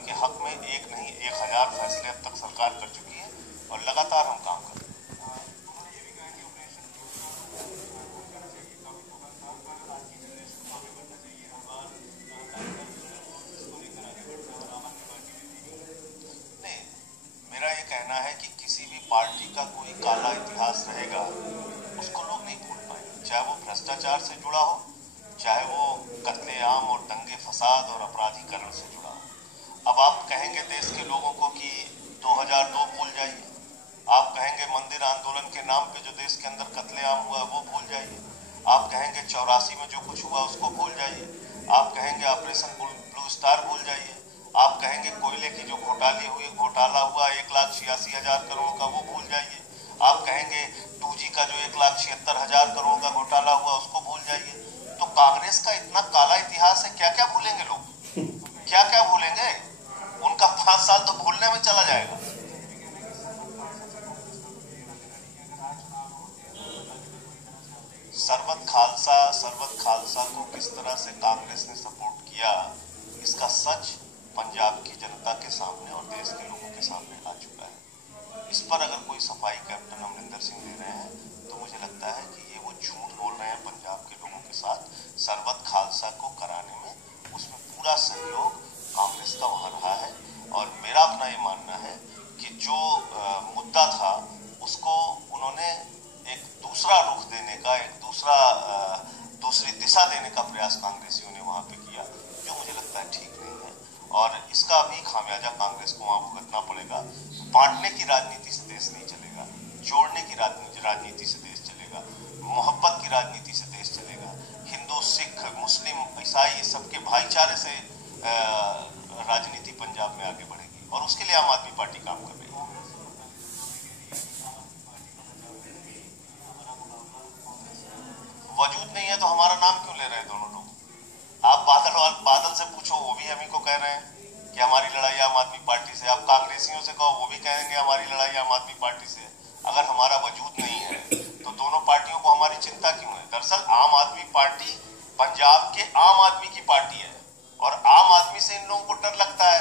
के हक में एक नहीं 1000 फैसले अब तक सरकार कर चुकी है और लगातार हम काम कर रहे हैं। नहीं, मेरा ये कहना है कि किसी भी पार्टी का कोई काला इतिहास रहेगा उसको लोग नहीं भूल पाएंगे, चाहे वो भ्रष्टाचार से जुड़ा हो, चाहे वो कत्लेआम और दंगे फसाद और अपराधीकरण से जुड़ा हो। अब आप कहेंगे देश के लोगों को कि 2002 भूल जाइए, आप कहेंगे मंदिर आंदोलन के नाम पे जो देश के अंदर कत्लेआम हुआ वो भूल जाइए, आप कहेंगे 84 में जो कुछ हुआ उसको भूल जाइए, आप कहेंगे ऑपरेशन ब्लू स्टार भूल जाइए, आप कहेंगे कोयले की जो घोटाला हुआ 1,86,000 करोड़ का वो भूल जाइए, आप कहेंगे 2G का जो 1,76,000 करोड़ का घोटाला हुआ उसको भूल जाइए। तो कांग्रेस का इतना काला इतिहास है, क्या क्या भूलेंगे लोग, क्या क्या भूलेंगे? उनका 5 साल तो भूलने में चला जाएगा। सरबत खालसा को किस तरह से कांग्रेस ने सपोर्ट किया, इसका सच पंजाब की जनता के सामने और देश के लोगों के सामने आ चुका है। इस पर अगर कोई सफाई कैप्टन अमरिंदर सिंह दे रहे हैं तो मुझे लगता है कि ये वो झूठ बोल रहे हैं पंजाब के लोगों के साथ। सरबत खालसा को कराने में उसमें पूरा सहयोग कांग्रेस का वहां रहा है और मेरा अपना ये मानना है कि जो मुद्दा था उसको उन्होंने एक दूसरा रुख देने का, एक दूसरी दिशा देने का प्रयास कांग्रेसियों ने वहां पे किया, जो मुझे लगता है ठीक नहीं है और इसका भी खामियाजा कांग्रेस को वहां भुगतना पड़ेगा। बांटने की राजनीति से देश नहीं चलेगा, जोड़ने की राजनीति से देश चलेगा, मोहब्बत की राजनीति से देश चलेगा, हिंदू सिख मुस्लिम ईसाई सबके भाईचारे से राजनीति पंजाब में आगे बढ़ेगी और उसके लिए आम आदमी पार्टी काम कर रही है। वजूद नहीं है तो हमारा नाम क्यों ले रहे हैं दोनों लोग? आप बादल से पूछो, वो भी हम ही को कह रहे हैं कि हमारी लड़ाई आम आदमी पार्टी से। आप कांग्रेसियों से कहो, वो भी कहेंगे हमारी लड़ाई आम आदमी पार्टी से। अगर हमारा वजूद नहीं है तो दोनों पार्टियों को हमारी चिंता क्यों है? दरअसल आम आदमी पार्टी पंजाब के आम आदमी की पार्टी है और आम आदमी से इन लोगों को डर लगता है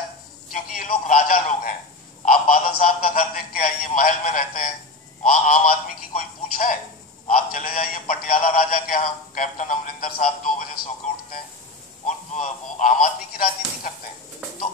क्योंकि ये लोग राजा लोग हैं। आप बादल साहब का घर देख के आइए, महल में रहते हैं, वहां आम आदमी की कोई पूछ है? आप चले जाइए पटियाला राजा के यहाँ, कैप्टन अमरिंदर साहब 2 बजे सो के उठते हैं, वो आम आदमी की राजनीति करते हैं। तो